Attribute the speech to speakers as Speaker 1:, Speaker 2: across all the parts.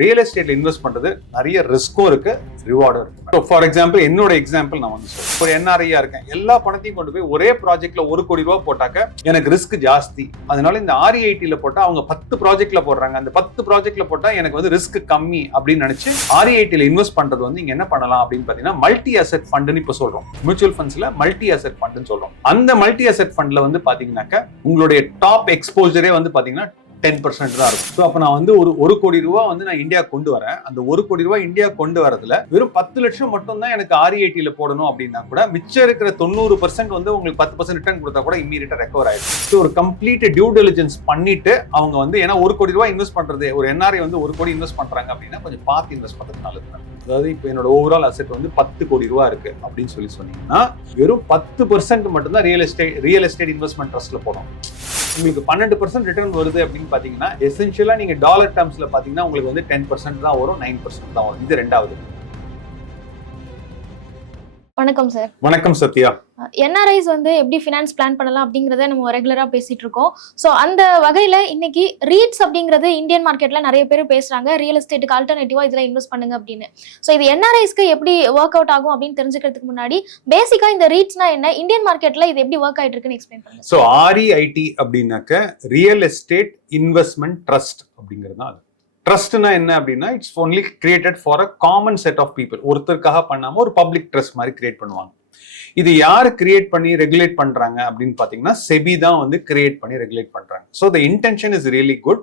Speaker 1: Real எஸ்டேட்ல invest பண்றது நிறைய ரிஸ்க்கும் இருக்கு ரிவார்டும் இருக்கு. ஃபார் எக்ஸாம்பிள் என்னோட எக்ஸாம்பிள் நான் வந்து சொல்றேன். ஒரு என்ஆர்ஐயா இருக்கேன். எல்லா பணத்தையும் கொண்டு போய் ஒரே ப்ராஜெக்ட்ல ஒரு கோடி ரூபா போட்டாக்க எனக்கு ரிஸ்க் ஜாஸ்தி. அதனால இந்த ஆர்இஐடில போட்டா அவங்க பத்து ப்ராஜெக்ட்ல போடுறாங்க. அந்த பத்து ப்ராஜெக்ட்ல போட்டா எனக்கு வந்து ரிஸ்க் கம்மி அப்படின்னு நினைச்சு ஆர்இஐடில இன்வெஸ்ட் பண்றது வந்து இங்க என்ன பண்ணலாம் அப்படின்னு பாத்தீங்கன்னா மல்டி அசெட் ஃபண்ட்னு இப்ப சொல்றோம். மியூச்சுவல் ஃபண்ட்ஸ்ல மல்டி அசெட் ஃபண்ட்னு சொல்றோம். அந்த மல்டி அசெட் ஃபண்ட்ல வந்து பாத்தீங்கன்னாக்க உங்களுடைய டாப் எக்ஸ்போஜரே வந்து பாத்தீங்கன்னா டென் பர்சன்ட் தான் இருக்கும். ஸோ அப்போ நான் வந்து ஒரு ஒரு கோடி ரூபா வந்து நான் இந்தியா கொண்டு வரேன். அந்த ஒரு கோடி ரூபா இந்தியா கொண்டு வரதுல வெறும் பத்து லட்சம் மட்டும் தான் எனக்கு ஆர்இஐடியில் போடணும் அப்படின்னா கூட மிச்சம் இருக்கிற தொண்ணூறு பர்சன்ட் வந்து உங்களுக்கு பத்து பர்சன்ட் ரிட்டர்ன் கொடுத்தா கூட இம்மீடியட்டாக ரெக்கவர் ஆயிடும். ஸோ ஒரு கம்ப்ளீட் டியூ டெலிஜென்ஸ் பண்ணிட்டு அவங்க வந்து ஏன்னா ஒரு கோடி ரூபாய் இன்வெஸ்ட் பண்றது ஒரு என்ஆர்ஐ வந்து ஒரு கோடி இன்வெஸ்ட் பண்ணுறாங்க அப்படின்னா கொஞ்சம் பார்த்து இன்வெஸ்ட் பண்ணுறது நல்லது அதாவது இப்போ என்னோட ஓவரால் அசெட் வந்து பத்து கோடி ரூபா இருக்கு அப்படின்னு சொல்லி சொன்னீங்கன்னா வெறும் பத்து பர்சன்ட் மட்டும் தான் real estate real estate investment ட்ரஸ்ட்ல போனோம் உங்களுக்கு பன்னெண்டு பர்சன்ட் ரிட்டர்ன் வருது அப்படின்னு பார்த்தீங்கன்னா எசென்ஷியலாக நீங்கள் டாலர் டேர்ம்ஸில் பார்த்தீங்கன்னா உங்களுக்கு வந்து டென் பர்சன்ட் தான் வரும் நைன் பர்சன்ட் தான் வரும். இது ரெண்டாவது.
Speaker 2: வணக்கம் சார்
Speaker 1: வணக்கம் சத்யா.
Speaker 2: என்ஆர்ஐஸ் வந்து எப்படி ஃபினான்ஸ் பிளான் பண்ணலாம் அப்படிங்கறத நம்ம ரெகுலரா பேசிட்டு இருக்கோம். ஸோ அந்த வகையில இன்னைக்கு ரீட்ஸ் அப்படிங்கிறது இந்தியன் மார்க்கெட்ல நிறைய பேர் பேசுறாங்க. ரியல் எஸ்டேட்டுக்கு ஆல்டர்னேட்டிவா இதுல இன்வெஸ்ட் பண்ணுங்க அப்படின்னு. ஸோ இது என்ஆர்ஐஸ்க்கு எப்படி ஒர்க் அவுட் ஆகும் அப்படின்னு தெரிஞ்சுக்கிறதுக்கு முன்னாடி பேசிக்கா இந்த ரீட்ஸ்னா என்ன? இந்தியன் மார்க்கெட்ல இது எப்படி ஒர்க் ஆயிட்டு இருக்குன்னு எக்ஸ்பிளைன் பண்ணுங்க
Speaker 1: ஸோ ஆர்இஐடி அப்படின்னாக்க ரியல் எஸ்டேட் இன்வெஸ்ட்மெண்ட் ட்ரஸ்ட் அப்படிங்கிறது தான் அது. ட்ரஸ்ட்னா என்ன அப்படின்னா it's only created for a common set of people ஒருத்தருக்காக பண்ணாம ஒரு பப்ளிக் ட்ரஸ்ட் மாதிரி கிரியேட் பண்ணுவாங்க. இது யார் கிரியேட் பண்ணி ரெகுலேட் பண்றாங்க அப்படின்னு பாத்தீங்கன்னா செபி தான் வந்து கிரியேட் பண்ணி ரெகுலேட் பண்றாங்க. So the intention is really good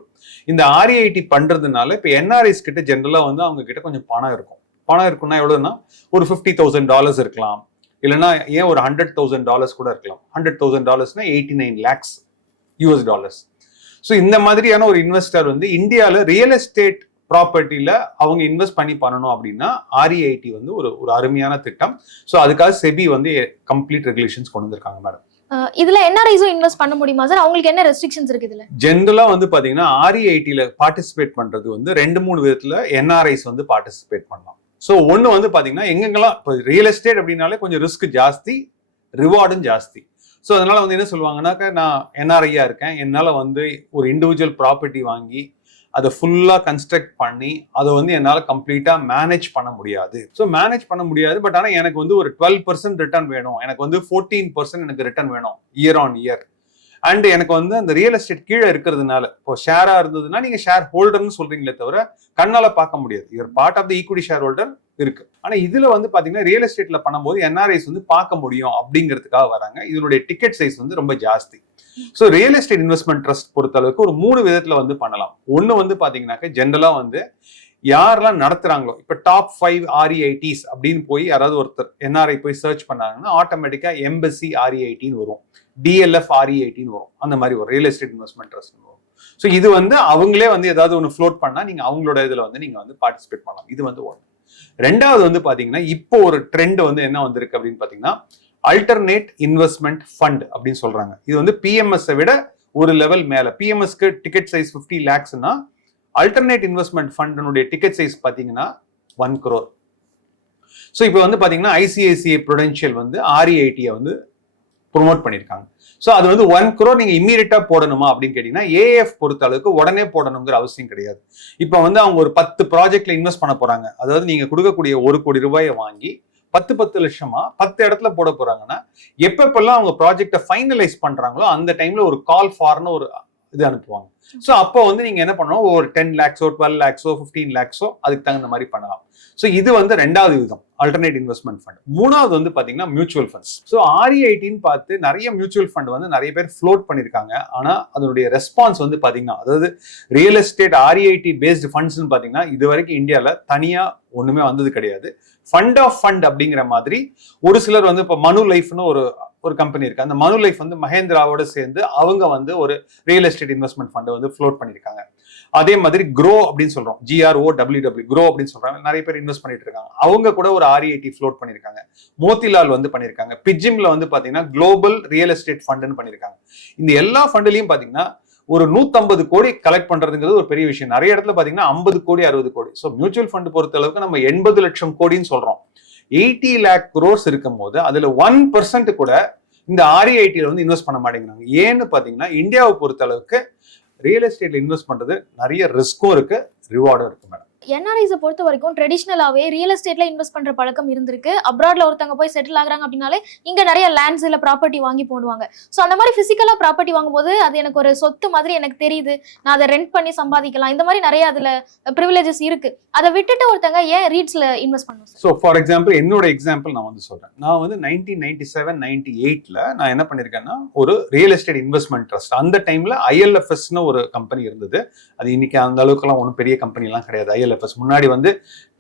Speaker 1: இந்த ஆர்ஐஐடி பண்றதுனால இப்போ என்ஆர்ஐஸ் கிட்ட ஜென்ரலா வந்து அவங்க கிட்ட கொஞ்சம் பணம் இருக்கும். பணம் இருக்குன்னா எவ்வளவுன்னா ஒரு ஃபிஃப்டி தௌசண்ட் டாலர்ஸ் இருக்கலாம். இல்லைன்னா ஏன் ஒரு ஹண்ட்ரட் தௌசண்ட் டாலர்ஸ் கூட இருக்கலாம். Hundred thousand டாலர்ஸ்னா eighty nine lakhs US dollars so இந்த மாதிரியான ஒரு இன்வெஸ்டர் வந்து இந்தியாவில் ரியல் எஸ்டேட் ப்ராப்பர்ட்டியில் அவங்க இன்வெஸ்ட் பண்ணி பண்ணணும் அப்படின்னா ஆர்இஐடி வந்து ஒரு ஒரு அருமையான திட்டம். ஸோ அதுக்காக செபி வந்து கம்ப்ளீட் ரெகுலேஷன்ஸ் கொண்டு வந்திருக்காங்க மேடம்
Speaker 2: இதுல என்ஆர்ஐஸும் இன்வெஸ்ட் பண்ண முடியுமா சார் அவங்களுக்கு என்ன ரெஸ்ட்ரிக்ஷன்ஸ் இருக்கு இதுல?
Speaker 1: ஜென்ரலா வந்து பாத்தீங்கன்னா ஆர்இஐடியில் பார்ட்டிசிபேட் பண்றது வந்து ரெண்டு மூணு விதத்துல என்ஆர்ஐஸ் வந்து பார்ட்டிசிபேட் பண்ணலாம். ஸோ ஒன்று வந்து பாத்தீங்கன்னா எங்கெங்கெல்லாம் இப்போ ரியல் எஸ்டேட் அப்படின்னாலே கொஞ்சம் ரிஸ்க் ஜாஸ்தி ரிவார்டும் ஜாஸ்தி. ஸோ அதனால் வந்து என்ன சொல்லுவாங்கன்னாக்கா நான் என்ஆர்ஐயா இருக்கேன். என்னால் வந்து ஒரு இண்டிவிஜுவல் ப்ராப்பர்ட்டி வாங்கி அதை ஃபுல்லாக கன்ஸ்ட்ரக்ட் பண்ணி அதை வந்து என்னால் கம்ப்ளீட்டாக மேனேஜ் பண்ண முடியாது. ஸோ மேனேஜ் பண்ண முடியாது. பட் ஆனால் எனக்கு வந்து ஒரு டுவெல் பர்சன்ட் ரிட்டர்ன் வேணும். எனக்கு வந்து ஃபோர்டீன் பர்சன்ட் எனக்கு ரிட்டர்ன் வேணும் இயர் ஆன் இயர் அண்ட் எனக்கு வந்து அந்த ரியல் எஸ்டேட் கீழே இருக்கிறதுனால இப்போ ஷேரா இருந்ததுன்னா நீங்க ஷேர் ஹோல்டர்னு சொல்றீங்களே தவிர கண்ணால பார்க்க முடியாது. இவர் part of the equity shareholder இருக்கு. ஆனா இதுல வந்து பாத்தீங்கன்னா ரியல் எஸ்டேட்ல பண்ணும்போது என்ஆர்ஐஸ் வந்து பார்க்க முடியும் அப்படிங்கிறதுக்காக வராங்க. இதனுடைய டிக்கெட் சைஸ் வந்து ரொம்ப ஜாஸ்தி. So real estate investment trust பொறுத்த அளவுக்கு ஒரு மூணு விதத்துல வந்து பண்ணலாம். ஒன்னு வந்து பாத்தீங்கன்னாக்க ஜென்ரலா வந்து யாரெல்லாம் நடத்துறாங்களோ இப்ப டாப் ஃபைவ் ஆர்இஐடிஸ் அப்படின்னு போய் யாராவது ஒருத்தர் என்ஆர்ஐ போய் சர்ச் பண்ணாங்கன்னா ஆட்டோமேட்டிக்கா எம்பசி ஆர்இஐடின்னு வரும். டிஎல்எஃப் ஆர்இஐடின்னு வரும். அந்த மாதிரி ஒரு ரியல் எஸ்டேட் இன்வெஸ்ட்மெண்ட் ட்ரஸ்ட் வரும். ஸோ இது வந்து அவங்களே வந்து ஏதாவது ஒன்று ஃப்ளோட் பண்ணால் நீங்கள் அவங்களோட இதில் வந்து நீங்கள் வந்து பார்ட்டிசிபேட் பண்ணலாம். இது வந்து ஒன்று ரெண்டாவது வந்து பார்த்தீங்கன்னா இப்போ ஒரு ட்ரெண்ட் வந்து என்ன வந்திருக்கு அப்படின்னு பார்த்தீங்கன்னா அல்டர்னேட் இன்வெஸ்ட்மெண்ட் ஃபண்ட் அப்படின்னு சொல்கிறாங்க இது வந்து பிஎம்எஸ்ஸை விட ஒரு லெவல் மேலே. பிஎம்எஸ்க்கு டிக்கெட் சைஸ் ஃபிஃப்டி லேக்ஸ்னா அல்டர்னேட் இன்வெஸ்ட்மெண்ட் ஃபண்டனுடைய டிக்கெட் சைஸ் பார்த்தீங்கன்னா ஒன் க்ரோர் ஸோ இப்போ வந்து பார்த்தீங்கன்னா ஐசிஐசிஐ ப்ரொடென்ஷியல் வந்து ஆர்இஐடியை வந்து ப்ரொமோட் பண்ணியிருக்காங்க ஸோ அது வந்து ஒன் குரோர் நீங்கள் இம்மீடியட்டாக போடணுமா அப்படின்னு கேட்டிங்கன்னா ஏஎஃப் பொறுத்த அளவுக்கு உடனே போடணுங்கிற அவசியம் கிடையாது. இப்போ வந்து அவங்க ஒரு பத்து ப்ராஜெக்டில் இன்வெஸ்ட் பண்ண போகிறாங்க அதாவது நீங்கள் கொடுக்கக்கூடிய ஒரு கோடி ரூபாயை வாங்கி பத்து பத்து லட்சமா பத்து இடத்துல போட போறாங்கன்னா எப்பப்பெல்லாம் அவங்க ப்ராஜெக்டை ஃபைனலைஸ் பண்றாங்களோ அந்த டைம்ல ஒரு கால் ஃபார்னு ஒரு இது அனுப்புவாங்க. ஸோ அப்போ வந்து நீங்க என்ன பண்ணணும்? ஒரு டென் லேக்ஸோ டுவெல் லேக்ஸோ ஃபிஃப்டீன் லேக்ஸோ அதுக்கு தகுந்த மாதிரி பண்ணலாம். ஸோ இது வந்து ரெண்டாவது விதம் ஆல்டர்னேட் இன்வெஸ்ட்மெண்ட் ஃபண்ட் மூணாவது வந்து பாத்தீங்கன்னா மியூச்சுவல் ஃபண்ட்ஸ் ஸோ ஆர்இஐடின்னு பார்த்து நிறைய மியூச்சுவல் ஃபண்ட் வந்து நிறைய பேர் ஃப்ளோட் பண்ணியிருக்காங்க ஆனா அதனுடைய ரெஸ்பான்ஸ் வந்து பாத்தீங்கன்னா அதாவது ரியல் எஸ்டேட் ஆர்இஐடி பேஸ்டு ஃபண்ட்ஸ்னு பாத்தீங்கன்னா இது வரைக்கும் இந்தியாவில் தனியா ஒண்ணுமே வந்தது கிடையாது. ஃபண்ட் ஆஃப் ஃபண்ட் அப்படிங்கிற மாதிரி ஒரு சிலர் வந்து இப்போ மனு லைஃப்னு ஒரு ஒரு கம்பெனி இருக்கு. அந்த மனு லைஃப் வந்து மஹேந்திராவோட சேர்ந்து அவங்க வந்து ஒரு ரியல் எஸ்டேட் இன்வெஸ்ட்மெண்ட் ஃபண்டை வந்து ஃப்ளோட் பண்ணியிருக்காங்க அதே மாதிரி க்ரோ அப்படின்னு சொல்றோம். ஜிஆர்ஓ டபிள்யூ டபிள்யூ க்ரோ அப்படின்னு சொல்றாங்க. நிறைய பேர் இன்வெஸ்ட் பண்ணிட்டு இருக்காங்க. அவங்க கூட ஒரு ஆர்இஐடி ஃப்ளோட் பண்ணியிருக்காங்க மோத்திலால் வந்து பண்ணியிருக்காங்க பிஜிம்ல வந்து பாத்தீங்கன்னா குளோபல் ரியல் எஸ்டேட் ஃபண்டுன்னு பண்ணியிருக்காங்க இந்த எல்லா ஃபண்டுலையும் பாத்தீங்கன்னா ஒரு நூத்தம்பது கோடி கலெக்ட் பண்றதுங்கிறது ஒரு பெரிய விஷயம். நிறைய இடத்துல பாத்தீங்கன்னா ஐம்பது கோடி அறுபது கோடி. ஸோ மியூச்சுவல் ஃபண்ட் பொறுத்த அளவுக்கு நம்ம எண்பது லட்சம் கோடின்னு சொல்றோம். எயிட்டி லேக் குரோர்ஸ் இருக்கும் போது அதுல ஒன் பர்சன்ட் கூட இந்த ஆர்இஐடியில் வந்து இன்வெஸ்ட் பண்ண மாட்டேங்கிறாங்க. ஏன்னு பார்த்தீங்கன்னா இந்தியாவை பொறுத்த அளவுக்கு ரியல் எஸ்டேட்ல இன்வெஸ்ட் பண்றது நிறைய ரிஸ்க்கும் இருக்கு ரிவார்டும் இருக்கு மேடம்
Speaker 2: என்ஆர்ஐஸை பொறுத்த வரைக்கும் ட்ரெடிஷ்னலாகவே ரியல் எஸ்டேட்ல இன்வெஸ்ட் பண்ற பழக்கம் இருந்திருக்கு. அப்ராட்ல ஒருத்தவங்க போய் செட்டில் ஆகுறாங்க அப்படின்னாலே இங்க நிறைய லேண்ட்ஸ் இல்ல ப்ராப்பர்ட்டி வாங்கி போடுவாங்க. ஸோ அந்த மாதிரி பிசிக்கலா ப்ராப்பர்ட்டி வாங்கும்போது அது எனக்கு ஒரு சொத்து மாதிரி எனக்கு தெரியுது. நான் அதை ரெண்ட் பண்ணி சம்பாதிக்கலாம். இந்த மாதிரி நிறைய அதுல ப்ரிவிலேஜஸ் இருக்கு. அதை விட்டுட்டு ஒருத்தங்க ஏன் ரீட்ஸ்ல இன்வெஸ்ட் பண்ணுவோம்
Speaker 1: ஸோ ஃபார் எக்ஸாம்பிள் என்னோட எக்ஸாம்பிள் நான் வந்து சொல்றேன். நான் வந்து நைன்டீன் நைன்டி செவன் நைன்டி எயிட்டில் நான் என்ன பண்ணிருக்கேன்னா ஒரு ரியல் எஸ்டேட் இன்வெஸ்ட்மெண்ட் ட்ரஸ்ட் அந்த டைம்ல ஐஎல்எஃப்எஸ்னு ஒரு கம்பெனி இருந்தது. அது இன்னைக்கு அந்த அளவுக்குலாம் ஒன்றும் பெரிய கம்பெனிலாம் கிடையாது. டிஎல்எஃப்எஸ் முன்னாடி வந்து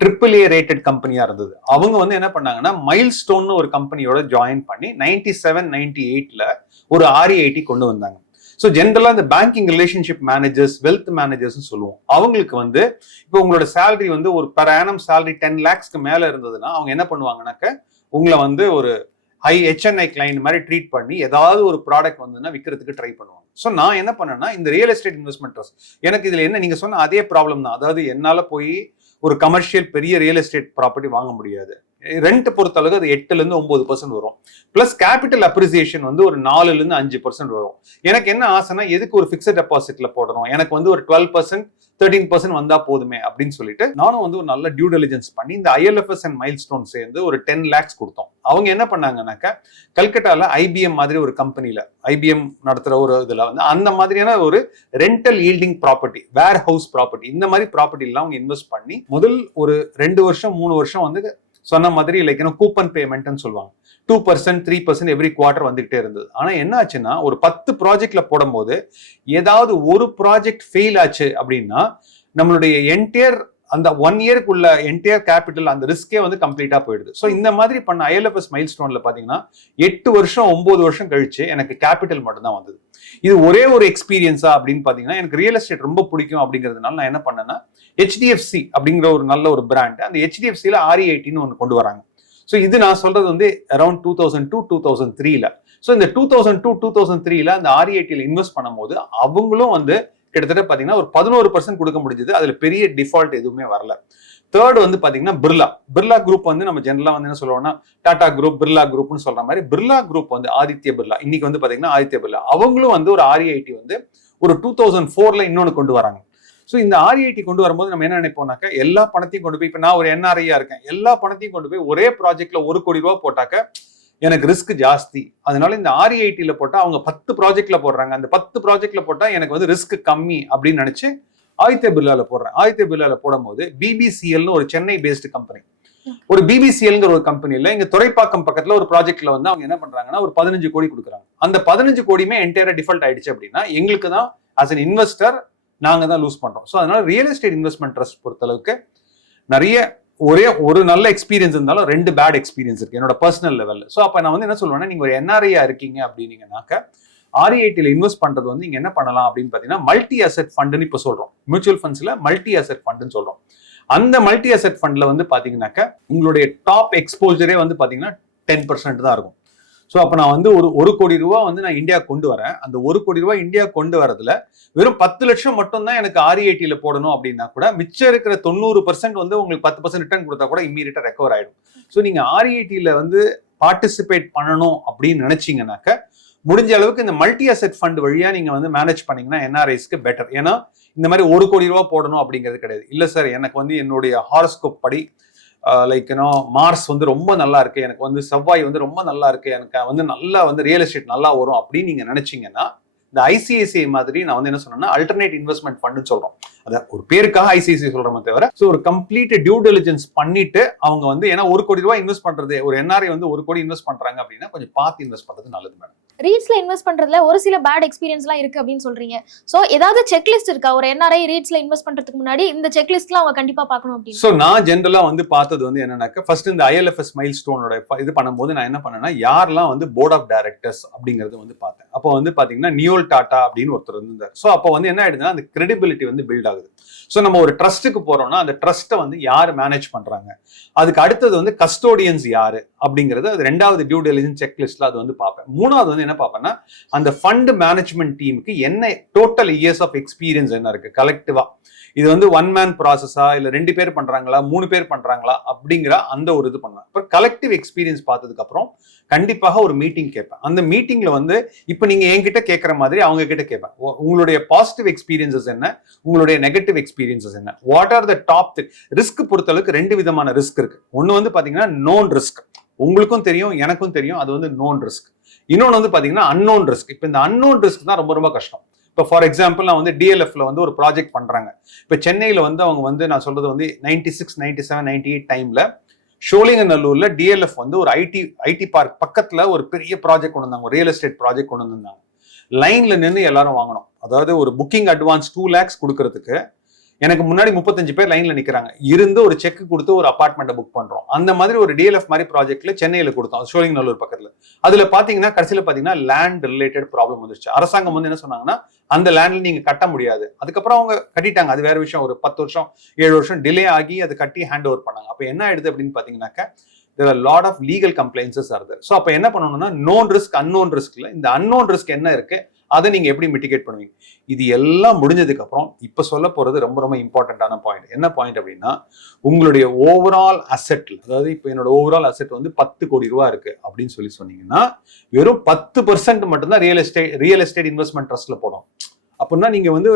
Speaker 1: ட்ரிபிள் ஏ ரேட்டட் கம்பெனியா இருந்தது. அவங்க வந்து என்ன பண்ணாங்கன்னா மைல் ஸ்டோன்னு ஒரு கம்பெனியோட ஜாயின் பண்ணி நைன்டி செவன் நைன்டி எயிட்ல ஒரு ஆர்இஐடி கொண்டு வந்தாங்க. ஸோ ஜென்ரலாக இந்த பேங்கிங் ரிலேஷன்ஷிப் மேனேஜர்ஸ் வெல்த் மேனேஜர்ஸ்னு சொல்லுவோம். அவங்களுக்கு வந்து இப்போ உங்களோட சேலரி வந்து ஒரு per ஆனம் சேலரி டென் லேக்ஸ்க்கு மேல இருந்ததுன்னா அவங்க என்ன பண்ணுவாங்கனாக்க உங்களை வந்து ஒரு ஹை ஹெச்என்ஐ கிளைண்ட் மாதிரி ட்ரீட் பண்ணி ஏதாவது ஒரு ப்ராடக்ட் வந்துன்னா விற்கிறதுக்கு ட்ரை பண்ணுவாங்க. ஸோ நான் என்ன பண்ணேன்னா இந்த ரியல் எஸ்டேட் இன்வெஸ்ட்மெண்ட் ட்ரஸ்ட் எனக்கு இதில் என்ன நீங்கள் சொன்ன அதே ப்ராப்ளம் தான். அதாவது என்னால் போய் ஒரு கமர்ஷியல் பெரிய ரியல் எஸ்டேட் ப்ராப்பர்ட்டி வாங்க முடியாது. ரெண்ட் பொறுத்த அளவுக்கு அது எட்டுல இருந்து ஒன்பது பர்சன்ட் வரும். பிளஸ் கேபிட்டல் அப்ரிசியேஷன் வந்து ஒரு நாலுல இருந்து அஞ்சு பர்சன்ட் வரும். எனக்கு என்ன ஆசைனா எதுக்கு ஒரு ஃபிக்ஸட் டெபாசிட்ல போடணும்? எனக்கு வந்து ஒரு டுவெல் பர்சன்ட் தேர்ட்டீன் பர்சன்ட் வந்தா போதுமே அப்படின்னு சொல்லிட்டு நானும் வந்து ஒரு நல்ல டியூ டெலிஜென்ஸ் பண்ணி இந்த ஐஎல்எஃப்எஸ் அண்ட் மைல் ஸ்டோன் சேர்ந்து ஒரு டென் லேக்ஸ் கொடுத்தோம். அவங்க என்ன பண்ணாங்கன்னாக்கா கல்கட்டால ஐபிஎம் மாதிரி ஒரு கம்பெனில ஐபிஎம் நடத்துற ஒரு இதுல வந்து அந்த மாதிரியான ஒரு rental yielding property warehouse property இந்த மாதிரி ப்ராப்பர்ட்டி எல்லாம் அவங்க இன்வெஸ்ட் பண்ணி முதல் ஒரு ரெண்டு வருஷம் மூணு வருஷம் வந்து சொன்ன மாதிரி லைக் கூப்பன் பேமெண்ட்னு சொல்லுவாங்க. Two percent three percent every quarter வந்துகிட்டே இருந்தது. ஆனால் என்ன ஆச்சுன்னா ஒரு பத்து ப்ராஜெக்ட்ல போடும்போது ஏதாவது ஒரு ப்ராஜெக்ட் ஃபெயில் ஆச்சு அப்படின்னா நம்மளுடைய என்டையர் அந்த ஒன் இயர்க்குள்ள என்டையர் கேபிட்டல் அந்த ரிஸ்கே வந்து கம்ப்ளீட்டா போயிடுது. ஸோ இந்த மாதிரி பண்ண ஐஎல்எஃப்எஸ் மைல் ஸ்டோன்ல பாத்தீங்கன்னா எட்டு வருஷம் ஒன்பது வருஷம் கழிச்சு எனக்கு கேபிட்டல் மட்டும்தான் வந்தது. இது ஒரே ஒரு எக்ஸ்பீரியன்ஸா அப்படின்னு பாத்தீங்கன்னா எனக்கு ரியல் எஸ்டேட் ரொம்ப பிடிக்கும் அப்படிங்கிறதுனால நான் என்ன பண்ணேன்னா ஹெச்டிஎஃப்சி அப்படிங்கிற ஒரு நல்ல ஒரு பிராண்ட் அந்த ஹெச்டிஎஃப்சியில் ஆர்இஐடின்னு ஒன்று கொண்டு வராங்க. ஸோ இது நான் சொல்றது வந்து around two thousand two two thousand த்ரீல ஸோ இந்த two thousand two two thousand த்ரீல அந்த ஆர்இஐடியில் இன்வெஸ்ட் பண்ணும்போது அவங்களும் வந்து கிட்டத்தட்ட பார்த்தீங்கன்னா ஒரு பதினோரு பர்சன்ட் கொடுக்க முடிஞ்சது. அதில் பெரிய டிஃபால்ட் எதுவுமே வரல. தேர்ட் வந்து பாத்தீங்கன்னா பிர்லா பிர்லா குரூப் வந்து நம்ம ஜென்ரலா வந்து என்ன சொல்லுவோம்னா டாடா குரூப் பிர்லா குரூப்னு சொல்ற மாதிரி பிர்லா குரூப் வந்து ஆதித்ய பிர்லா இன்னைக்கு வந்து பாத்தீங்கன்னா ஆதித்ய பிர்லா அவங்களும் வந்து ஒரு ஆர்ஐஐடி வந்து ஒரு டூ தௌசண்ட் ஃபோர்ல இன்னொன்று கொண்டு வராங்க. ஸோ இந்த ஆர்ஐஐடி கொண்டு வரும்போது நம்ம என்ன நினைப்போம்னாக்க எல்லா பணத்தையும் கொண்டு போய் இப்போ நான் ஒரு என்ஆர்ஐயா இருக்கேன். எல்லா பணத்தையும் கொண்டு போய் ஒரே ப்ராஜெக்ட்ல ஒரு கோடி ரூபா போட்டாக்க எனக்கு ரிஸ்க் ஜாஸ்தி. அதனால இந்த ஆர்ஐடியில் போட்டால் அவங்க பத்து ப்ராஜெக்ட்ல போடுறாங்க. அந்த பத்து ப்ராஜெக்ட்ல போட்டால் எனக்கு வந்து ரிஸ்க் கம்மி அப்படின்னு நினைச்சு ஆதித்ய பிர்லால போடுறேன். ஆதித்ய பிர்லால போடும்போது பிபிசிஎல்னு ஒரு சென்னை பேஸ்டு கம்பெனி ஒரு பிபிசிஎல்ங்கிற ஒரு கம்பெனியில் இங்கே துறைப்பாக்கம் பக்கத்தில் ஒரு ப்ராஜெக்ட்ல வந்து அவங்க என்ன பண்ணுறாங்கன்னா ஒரு பதினஞ்சு கோடி கொடுக்குறாங்க. அந்த பதினஞ்சு கோடியுமே என்டையராக டிஃபால்ட் ஆயிடுச்சு அப்படின்னா எங்களுக்கு தான் ஆஸ் அன் இன்வெஸ்டர் நாங்கள் தான் லூஸ் பண்ணுறோம் ஸோ அதனால ரியல் எஸ்டேட் இன்வெஸ்ட்மெண்ட் ட்ரஸ்ட் பொறுத்தளவுக்கு நிறைய ஒரே ஒரு நல்ல எக்ஸ்பீரியன்ஸ் இருந்தாலும் ரெண்டு பேட் எக்ஸ்பீரியன்ஸ் இருக்கு. என்னோட பர்சனல் லெவலில் ஸோ அப்போ நான் வந்து என்ன சொல்லுவேன்னா நீங்கள் ஒரு என்ஆர்ஐயா இருக்கீங்க அப்படின்னீங்கன்னாக்க ஆர்ஐடியில் இன்வெஸ்ட் பண்ணுறது வந்து நீங்கள் என்ன பண்ணலாம் அப்படின்னு பார்த்தீங்கன்னா மல்டி அசெட் ஃபண்டுன்னு இப்போ சொல்கிறோம் மியூச்சுவல் ஃபண்ட்ஸில் மல்டி அசெட் ஃபண்டுன்னு சொல்கிறோம் அந்த மல்டி அசெட் ஃபண்டில் வந்து பார்த்தீங்கன்னாக்க உங்களுடைய டாப் எக்ஸ்போஜரே வந்து பார்த்தீங்கன்னா டென் பர்சன்ட் தான் இருக்கும். ஸோ அப்போ நான் வந்து ஒரு ஒரு கோடி ரூபா வந்து நான் இந்தியா கொண்டு வரேன். அந்த ஒரு கோடி ரூபா இந்தியா கொண்டு வரதுல வெறும் பத்து லட்சம் மட்டும் தான் எனக்கு ஆர்இஐடியில் போடணும் அப்படின்னா கூட மிச்சம் இருக்கிற தொண்ணூறு பர்சன்ட் வந்து உங்களுக்கு பத்து பர்சன்ட் ரிட்டர்ன் கொடுத்தா கூட இம்மீடியட்டாக ரெக்கவர் ஆயிடும். ஸோ நீங்கள் ஆர்இஐடியில் வந்து பார்ட்டிசிபேட் பண்ணணும் அப்படின்னு நினைச்சீங்கன்னாக்க முடிஞ்ச அளவுக்கு இந்த மல்டி அசெட் ஃபண்ட் வழியாக நீங்கள் வந்து மேனேஜ் பண்ணீங்கன்னா என்ஆர்ஐஸ்க்கு பெட்டர் ஏன்னா இந்த மாதிரி ஒரு கோடி ரூபா போடணும் அப்படிங்கிறது கிடையாது. இல்லை சார் எனக்கு வந்து என்னுடைய ஹாரோஸ்கோப் படி லைக் யூனோ மார்ஸ் வந்து ரொம்ப நல்லா இருக்கு. எனக்கு வந்து செவ்வாய் வந்து ரொம்ப நல்லா இருக்கு. எனக்கு வந்து நல்லா வந்து ரியல் எஸ்டேட் நல்லா வரும் அப்படின்னு நீங்க நினைச்சீங்கன்னா இந்த ஐசிஐசிஐ மாதிரி நான் வந்து என்ன சொன்னேன்னா அல்டர்னேட் இன்வெஸ்ட்மெண்ட் ஃபண்டுன்னு சொல்றோம். அத ஒரு பேருக்காக ஐசிஐசிஐ சொல்றோமே தவிர ஸோ ஒரு கம்ப்ளீட் டியூ டெலிஜென்ஸ் பண்ணிட்டு அவங்க வந்து ஏன்னா ஒரு கோடி ரூபாய் இன்வெஸ்ட் பண்றது ஒரு என்ஆர்ஐ வந்து ஒரு கோடி இன்வெஸ்ட் பண்றாங்க அப்படின்னா கொஞ்சம் பார்த்து இன்வெஸ்ட் பண்றது நல்லது மேடம்
Speaker 2: ரீட்ஸ்ல இன்வெஸ்ட் பண்றதுல ஒரு சில பேட் எக்ஸ்பீரியன்ஸ்லாம் இருக்கு அப்படின்னு சொல்றீங்க. ஸோ ஏதாவது செக்லிஸ்ட் இருக்கா? ஒரு என்ஆர்ஐ ரீட்ஸ்ல இன்வெஸ்ட் பண்றதுக்கு முன்னாடி இந்த செக்லிஸ்ட்லாம் அவங்க கண்டிப்பா பார்க்கணும் அப்படின்னு.
Speaker 1: ஸோ நான் ஜென்ரலாக வந்து பார்த்தது வந்து என்னன்னாக்கா ஃபர்ஸ்ட் இந்த ஐஎல்எஃப்எஸ் மைல் ஸ்டோனோட இது பண்ணும்போது நான் என்ன பண்ணேன்னா யாரெல்லாம் வந்து போர்ட் ஆஃப் டைரக்டர்ஸ் அப்படிங்கிறது வந்து பார்த்தேன். அப்போ வந்து பாத்தீங்கன்னா நியோல் டாட்டா அப்படின்னு ஒருத்தர் இருந்தார். ஸோ அப்போ வந்து என்ன ஆயிடுதுன்னா அந்த கிரெடிபிலிட்டி வந்து பில்ட் ஆகுது. ஸோ நம்ம ஒரு ட்ரஸ்ட்டுக்கு போறோம்னா அந்த ட்ரஸ்ட்டை வந்து யார் மேனேஜ் பண்றாங்க? அதுக்கு அடுத்தது வந்து கஸ்டோடியன்ஸ் யாரு அப்படிங்கிறது அது ரெண்டாவது டியூ டெலிஜென்ஸ் செக் அது வந்து பார்ப்பேன். மூணாவது வந்து என்ன பார்ப்பேன்னா அந்த ஃபண்ட் மேனேஜ்மெண்ட் டீமுக்கு என்ன டோட்டல் இயர்ஸ் ஆஃப் எக்ஸ்பீரியன்ஸ் என்ன இருக்கு? கலெக்டிவா இது வந்து ஒன் மேன் ப்ராசஸா இல்ல ரெண்டு பேர் பண்றாங்களா? மூணு பேர் பண்றாங்களா? அப்படிங்கிற அந்த ஒரு இது பண்ணுவேன். இப்போ கலெக்டிவ் எக்ஸ்பீரியன்ஸ் பார்த்ததுக்கு அப்புறம் கண்டிப்பாக ஒரு மீட்டிங் கேட்பேன். அந்த மீட்டிங்ல வந்து இப்போ நீங்க என்கிட்ட கேட்குற மாதிரி அவங்க கிட்ட கேட்பேன். உங்களுடைய பாசிட்டிவ் எக்ஸ்பீரியன்சஸ் என்ன? உங்களுடைய நெகட்டிவ் எக்ஸ்பீரியன்சஸ் என்ன? What are the top risk பொறுத்தளவுக்கு ரெண்டு விதமான ரிஸ்க் இருக்கு. ஒன்னு வந்து பாத்தீங்கன்னா நோன் ரிஸ்க் உங்களுக்கும் தெரியும் எனக்கும் தெரியும். அது வந்து நோன் ரிஸ்க் இன்னொன்று வந்து பார்த்தீங்கன்னா அன்னோன் ரிஸ்க் இப்போ இந்த அன்னோன் ரிஸ்க் தான் ரொம்ப ரொம்ப கஷ்டம். இப்போ ஃபார் எக்ஸாம்பிள் நான் வந்து டிஎல்எஃப்ல வந்து ஒரு ப்ராஜெக்ட் பண்ணுறாங்க இப்போ சென்னையில் வந்து அவங்க வந்து நான் சொல்றது வந்து ninety six ninety seven ninety eight டைம்ல ஷோலிங்கநல்லூர்ல டிஎல்எஃப் வந்து ஒரு ஐடி ஐடி பார்க் பக்கத்தில் ஒரு பெரிய ப்ராஜெக்ட் கொண்டு வந்தாங்க. ரியல் எஸ்டேட் ப்ராஜெக்ட் கொண்டு வந்திருந்தாங்க. லைன்ல நின்று எல்லாரும் வாங்கணும் அதாவது ஒரு புக்கிங் அட்வான்ஸ் டூ லேக்ஸ் கொடுக்கறதுக்கு எனக்கு முன்னாடி முப்பத்தஞ்சு பேர் லைன்ல நிக்கிறாங்க. இருந்து ஒரு செக் கொடுத்து ஒரு அப்பார்ட்மெண்ட்டை புக் பண்றோம். அந்த மாதிரி ஒரு டிஎல்எஃப் மாதிரி ப்ராஜெக்ட்ல சென்னையில கொடுத்தோம். ஷோலிங்கநல்லூர் பக்கத்துல. அதுல பாத்தீங்கன்னா கடைசியில பாத்தீங்கன்னா லேண்ட் ரிலேட்டட் ப்ராப்ளம் வந்துருச்சு. அரசாங்கம் வந்து என்ன சொன்னாங்கன்னா அந்த லேண்ட்ல நீங்க கட்ட முடியாது. அதுக்கப்புறம் அவங்க கட்டிட்டாங்க. அது வேற விஷயம். ஒரு பத்து வருஷம் ஏழு வருஷம் டிலே ஆகி அதை கட்டி ஹேண்ட் ஓவர் பண்ணாங்க. அப்போ என்ன ஆயிடுது அப்படின்னு பாத்தீங்கன்னாக்க there lot of legal complaints are so அப்போ என்ன பண்ணணும்னா நோன் ரிஸ்க் அன்னோன் ரிஸ்க்ல இந்த அன்னோன் ரிஸ்க் என்ன இருக்கு? அதை நீங்க எப்படி மிட்டிகேட் பண்ணுவீங்க? இது எல்லாம் முடிஞ்சதுக்கு அப்புறம் இப்ப சொல்ல போறது ரொம்ப ரொம்ப இம்பார்ட்டன்டான பாயிண்ட் என்ன பாயிண்ட் அப்படின்னா உங்களுடைய ஓவரால் அசெட் அதாவது இப்போ என்னோட ஓவரால் அசெட் வந்து பத்து கோடி ரூபா இருக்கு அப்படின்னு சொல்லி சொன்னீங்கன்னா வெறும் பத்து பர்சன்ட் மட்டும்தான் real estate real estate investment ட்ரஸ்ட்ல போடும். அப்படின்னா நீங்க வந்து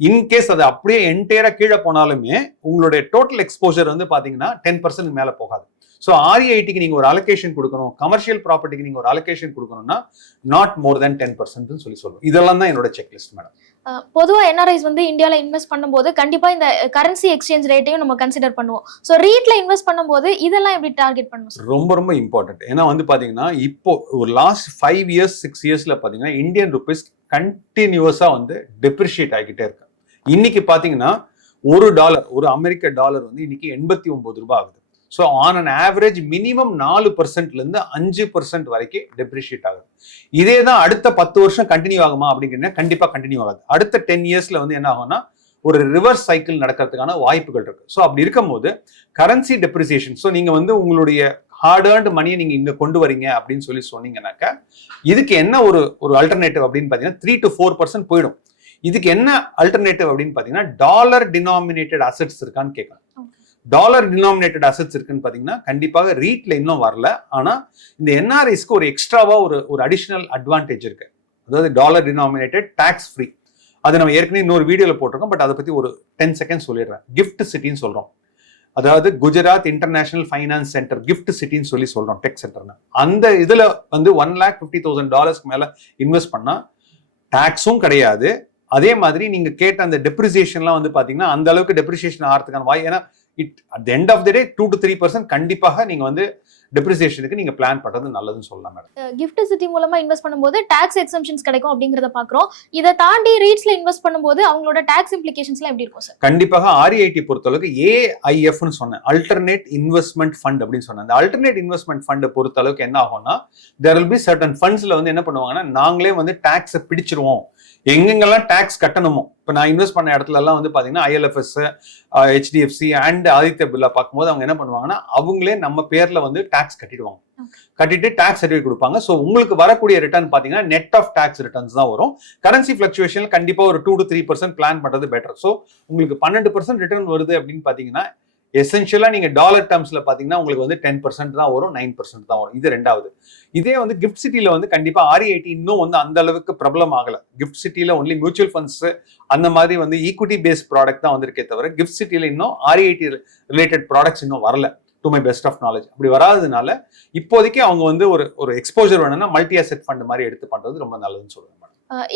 Speaker 1: இன்கேஸ் அது அப்படியே என்டையராக கீழே போனாலுமே உங்களுடைய டோட்டல் எக்ஸ்போஜர் வந்து பார்த்தீங்கன்னா டென் பர்சன்ட் மேலே போகாது. ஸோ ஆர்இஐடிக்கு நீங்க ஒரு அலோகேஷன் கொடுக்கணும் கமர்ஷியல் ப்ராப்பர்ட்டிக்கு நீங்க ஒரு அலோகேஷன் கொடுக்கணும்னா not more than ten percent சொல்லி சொல்லுவோம் இதெல்லாம் தான் என்னோட செக்லிஸ்ட் மேடம்
Speaker 2: அஹ் பொதுவா என்ஆர்ஐஸ் வந்து இந்தியால இன்வெஸ்ட் பண்ணும்போது கண்டிப்பா இந்த கரன்சி எக்ஸ்சேஞ்ச் ரேட்டையும் நம்ம கன்சிடர் பண்ணுவோம். ஸோ ரீட்ல இன்வெஸ்ட் பண்ணும்போது இதெல்லாம் எப்படி டார்கெட் பண்ணுவோம்
Speaker 1: ரொம்ப ரொம்ப இம்பார்ட்டன்ட் ஏன்னா வந்து பாத்தீங்கன்னா இப்போ ஒரு லாஸ்ட் ஃபைவ் இயர்ஸ் சிக்ஸ் இயர்ஸ்ல பாத்தீங்கன்னா இந்தியன் ருபீஸ் கண்டினியூஸா வந்து டெப்ரிஷியேட் ஆகிட்டே இருக்கு. இன்னைக்கு பாத்தீங்கன்னா ஒரு டாலர் ஒரு அமெரிக்க டாலர் வந்து இன்னைக்கு எண்பத்தி ஒன்பது ரூபாய் ஆகுது. So on an average minimum நாலு பர்சன்ட்ல இருந்து அஞ்சு பர்சன்ட் வரைக்கும் டெப்ரிஷியேட் ஆகுது. இதே தான் அடுத்த பத்து வருஷம் கண்டினியூ ஆகுமா அப்படிங்கிறனா கண்டிப்பாக கண்டினியூ ஆகாது. அடுத்த டென் இயர்ஸ்ல வந்து என்ன ஆகும்னா ஒரு ரிவர்ஸ் சைக்கிள் நடக்கிறதுக்கான வாய்ப்புகள் இருக்கு. ஸோ அப்படி இருக்கும்போது கரன்சி டெப்ரிசியேஷன் ஸோ நீங்கள் வந்து உங்களுடைய ஹார்ட் ஏர்ன்டு மணியை நீங்கள் இங்கே கொண்டு வரீங்க அப்படின்னு சொல்லி சொன்னீங்கன்னாக்கா இதுக்கு என்ன ஒரு ஒரு அல்டர்னேட்டிவ் அப்படின்னு பார்த்தீங்கன்னா த்ரீ டு ஃபோர் பர்சன்ட் போயிடும். இதுக்கு என்ன அல்டர்னேட்டிவ் அப்படின்னு பார்த்தீங்கன்னா டாலர் டினாமினேட்டட் அசெட்ஸ் இருக்கான்னு கேட்கலாம். டாலர் டினாமினேட்டட் அசெட்ஸ் இருக்குன்னு பார்த்தீங்கன்னா கண்டிப்பாக ரீட்ல இன்னும் வரல. ஆனால் இந்த என்ஆர்ஐஸ்க்கு ஒரு எக்ஸ்ட்ராவா ஒரு ஒரு அடிஷனல் அட்வான்டேஜ் இருக்கு. அதாவது டாலர் டினாமினேட்டட் டேக்ஸ் ஃப்ரீ அது நம்ம ஏற்கனவே இன்னொரு வீடியோவில் போட்டிருக்கோம். பட் அதை பற்றி ஒரு டென் செகண்ட் சொல்லிடுறேன். கிஃப்ட் சிட்டின்னு சொல்கிறோம் அதாவது Gujarat international finance centre GIFT சிட்டின்னு சொல்லி சொல்கிறோம் டெக் சென்டர்னு அந்த இதில் வந்து ஒன் லேக் ஃபிஃப்டி தௌசண்ட் டாலர்ஸ்க்கு மேலே இன்வெஸ்ட் பண்ணால் டேக்ஸும் கிடையாது. அதே மாதிரி நீங்கள் கேட்ட அந்த டெப்ரிசியேஷன்லாம் வந்து பார்த்தீங்கன்னா அந்த அளவுக்கு டெப்ரிசியேஷன் ஆகிறதுக்கான வாய் ஏன்னா it at end of the day two to three percent கண்டிப்பாக நீங்க வந்து டெப்ரிசியேஷனுக்கு நீங்க பிளான் பண்றது நல்லதுன்னு சொல்லலாம் மேடம்
Speaker 2: கிஃப்ட் சிட்டி மூலமா இன்வெஸ்ட் பண்ணும்போது டாக்ஸ் எக்ஸம்ஷன்ஸ் கிடைக்கும் அப்படிங்கறத பாக்குறோம் இதை தாண்டி ரீட்ஸ்ல இன்வெஸ்ட் பண்ணும்போது அவங்களோட டாக்ஸ் இம்ப்ளிகேஷன்ஸ்லாம் எப்படி இருக்கும் சார்
Speaker 1: கண்டிப்பாக ஆர்ஐடி பொறுத்தளவுக்கு ஏஐஎஃப்னு சொன்னேன். அல்டர்னேட் இன்வெஸ்ட்மெண்ட் ஃபண்ட் அப்படின்னு சொன்னேன். அந்த அல்டர்னேட் இன்வெஸ்ட்மெண்ட் ஃபண்ட் பொறுத்த அளவுக்கு என்ன ஆகும்னா தேர் வில் பி சர்டன் ஃபண்ட்ஸ்ல வந்து என்ன பண்ணுவாங்கன்னா நாங்களே வந்து டாக்ஸை பிடிச்சிருவோம். எங்கெங்கெல்லாம் டாக்ஸ் கட்டணுமோ இப்போ நான் இன்வெஸ்ட் பண்ண இடத்துல எல்லாம் வந்து பாத்தீங்கன்னா ILFS HDFC and Aditya Birla பார்க்கும்போது அவங்க என்ன பண்ணுவாங்கன்னா அவங்களே நம்ம பேர்ல வந்து டாக்ஸ் கட்டிடுவாங்க. கட்டிட்டு டாக்ஸ் சர்டிஃபிகேட் கொடுப்பாங்க. ஸோ உங்களுக்கு வரக்கூடிய ரிட்டர்ன் பாத்தீங்கன்னா நெட் ஆஃப் டாக்ஸ் ரிட்டர்ன்ஸ் தான் வரும். கரன்சி ஃபிளக்சுவேஷன் கண்டிப்பா ஒரு two to three percent plan பண்றது பெட்டர் ஸோ உங்களுக்கு பன்னெண்டு பர்சன்ட் ரிட்டர்ன் வருது அப்படின்னு பாத்தீங்கன்னா எசென்ஷியலாக நீங்கள் டாலர் டேர்ம்ஸ்ல பார்த்தீங்கன்னா உங்களுக்கு வந்து டென் பர்சன்ட் தான் வரும் நைன் பர்சன்ட் தான் வரும். இது ரெண்டாவது. இதே வந்து கிஃப்ட் சிட்டியில் வந்து கண்டிப்பாக ஆர்ஐடி இன்னும் வந்து அந்த அளவுக்கு பிரபலம் ஆகலை. கிஃப்ட் சிட்டியில் ஒன்லி மியூச்சுவல் ஃபண்ட்ஸ் அந்த மாதிரி வந்து ஈக்விட்டி பேஸ்ட் ப்ராடக்ட் தான் வந்திருக்கே தவிர கிஃப்ட் சிட்டியில் இன்னும் ஆர்ஐடி ரிலேட்டட் ப்ராடக்ட்ஸ் இன்னும் வரல. To my best of knowledge அப்படி வராததுனால இப்போதைக்கு அவங்க வந்து ஒரு ஒரு எக்ஸ்போஜர் வேணும்னா மல்டி அசெட் ஃபண்ட் மாதிரி எடுத்து பண்றது ரொம்ப நல்லதுன்னு சொல்லுவேன்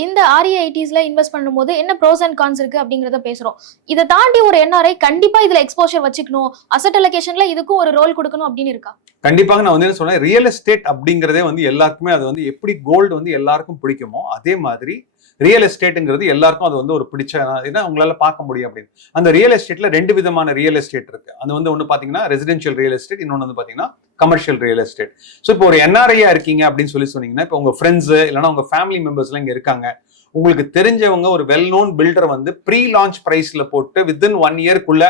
Speaker 2: இந்த E ஆர்இஐடிஸ்ல இன்வெஸ்ட் பண்ணும்போது என்ன ப்ரோஸ் அண்ட் கான்ஸ் இருக்கு அப்படிங்கறத பேசுறோம். இதை தாண்டி ஒரு என்ஆர்ஐ கண்டிப்பா இதுல எக்ஸ்போஷர் வச்சுக்கணும். அசட் அலோகேஷன்ல இதுக்கும் ஒரு ரோல் கொடுக்கணும் அப்படின்னு இருக்கா?
Speaker 1: கண்டிப்பாக நான் வந்து என்ன சொல்றேன் ரியல் எஸ்டேட் அப்படிங்கிறதே வந்து எல்லாருக்குமே அது வந்து எப்படி கோல்டு வந்து எல்லாருக்கும் பிடிக்குமோ அதே மாதிரி ரியல் எஸ்டேட்டுங்கிறது எல்லாருக்கும் அது வந்து ஒரு பிடிச்ச ஏன்னா உங்களால பார்க்க முடியும் அப்படின்னு. அந்த ரியல் எஸ்டேட்ல ரெண்டு விதமான ரியல் எஸ்டேட் இருக்கு. அது வந்து ஒன்று பாத்தீங்கன்னா ரெசிடென்ஷியல் ரியல் எஸ்டேட் இன்னொன்று வந்து பாத்தீங்கன்னா கமர்ஷியல் ரியல் எஸ்டேட் ஸோ இப்போ ஒரு என்ஆர்ஐயா இருக்கீங்க அப்படின்னு சொல்லி சொன்னீங்கன்னா இப்போ உங்க ஃப்ரெண்ட்ஸ் இல்லைன்னா உங்க ஃபேமிலி மெம்பர்ஸ்லாம் இங்க இருக்காங்க. உங்களுக்கு தெரிஞ்சவங்க ஒரு வெல் நோன் பில்டர் வந்து ப்ரீ லான்ச் பிரைஸ்ல போட்டு within one இயர்க்குள்ள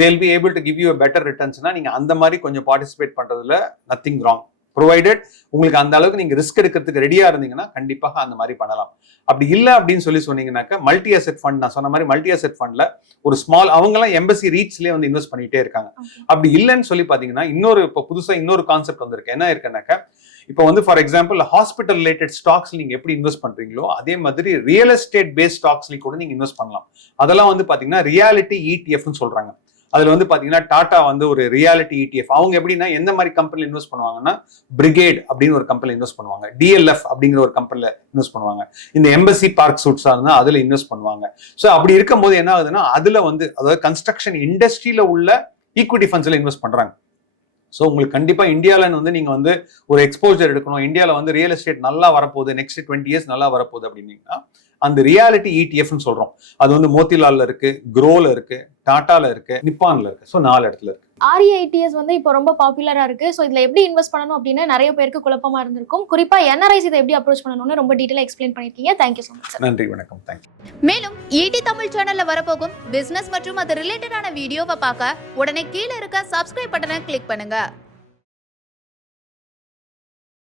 Speaker 1: they'll be able to give you better ரிட்டர்ன்ஸ்னா நீங்க அந்த மாதிரி கொஞ்சம் பார்ட்டிசிபேட் பண்றதுல நத்திங் ராங் ப்ரொவைடட் உங்களுக்கு அந்த அளவுக்கு நீங்க ரிஸ்க் எடுக்கிறதுக்கு ரெடியா இருந்தீங்கன்னா கண்டிப்பாக அந்த மாதிரி பண்ணலாம். அப்படி இல்லை அப்படின்னு சொல்லி சொன்னீங்கன்னாக்கா மல்டி அசெட் ஃபண்ட் நான் சொன்ன மாதிரி மல்டி அசெட் ஃபண்ட்ல ஒரு ஸ்மால் அவங்கலாம் எம்பசி ரீச்லயே வந்து இன்வெஸ்ட் பண்ணிட்டே இருக்காங்க. அப்படி இல்லைன்னு சொல்லி பாத்தீங்கன்னா இன்னொரு இப்போ புதுசா இன்னொரு கான்செப்ட் வந்திருக்கு. என்ன இருக்குன்னாக்கா இப்போ வந்து for example hospital related stocks நீங்க எப்படி இன்வெஸ்ட் பண்றீங்களோ அதே மாதிரி ரியல் எஸ்டேட் பேஸ்ட் ஸ்டாக்ஸ்லயும் கூட நீங்க இன்வெஸ்ட் பண்ணலாம். அதெல்லாம் வந்து பாத்தீங்கன்னா ரியாலிட்டி இடிஎஃப்னு சொல்றாங்க. அதுல வந்து பார்த்தீங்கன்னா டாடா வந்து ஒரு ரியாலிட்டி இடிஎஃப் அவங்க எப்படின்னா எந்த மாதிரி கம்பெனியில் இன்வெஸ்ட் பண்ணுவாங்கன்னா பிரிகேட் அப்படின்னு ஒரு கம்பெனியில் இன்வெஸ்ட் பண்ணுவாங்க. டிஎல்எஃப் அப்படிங்கிற ஒரு கம்பெனியில் இன்வெஸ்ட் பண்ணுவாங்க. இந்த எம்பசி பார்க் சூட்ஸாக இருந்தால் அதில் இன்வெஸ்ட் பண்ணுவாங்க. ஸோ அப்படி இருக்கும்போது என்ன ஆகுதுன்னா அதில் வந்து அதாவது கன்ஸ்ட்ரக்ஷன் இண்டஸ்ட்ரியில உள்ள ஈக்விட்டி ஃபண்ட்ஸில் இன்வெஸ்ட் பண்றாங்க. ஸோ உங்களுக்கு கண்டிப்பாக இந்தியாவில் வந்து நீங்கள் வந்து ஒரு எக்ஸ்போஜர் எடுக்கணும். இந்தியாவில் வந்து ரியல் எஸ்டேட் நல்லா வரப்போகுது. நெக்ஸ்ட் டுவெண்ட்டி இயர்ஸ் நல்லா வரப்போகுது அப்படின்னீங்கன்னா அந்த ரியாலிட்டி இடிஎஃப்னு சொல்கிறோம் அது வந்து மோத்திலாலில் இருக்குது க்ரோவில் இருக்குது டாட்டாவில் இருக்குது நிப்பானில் இருக்குது ஸோ நாலு இடத்துல இருக்குது
Speaker 2: ஆர்இஐடிஎஸ் வந்து இப்போ ரொம்ப பாப்புலரா இருக்கு. ஸோ இதுல எப்படி இன்வெஸ்ட் பண்ணணும் அப்படின்னு நிறைய பேருக்கு குழப்பமா இருந்திருக்கும். குறிப்பா என்ஆர்ஐஸ் இதை எப்படி அப்ரோச் பண்ணணும்னு ரொம்ப டீட்டெயிலாக எக்ஸ்பிளைன் பண்ணிருக்கீங்க தேங்க்யூ ஸோ மச் சார்
Speaker 1: நன்றி வணக்கம். தேங்க்யூ
Speaker 3: மேலும் ஈடி தமிழ் சேனல்ல வரப்போகும் பிசினஸ் மற்றும் அது ரிலேட்டடான வீடியோவை பார்க்க உடனே கீழே இருக்க சப்ஸ்கிரைப் பட்டனை கிளிக் பண்ணுங்க.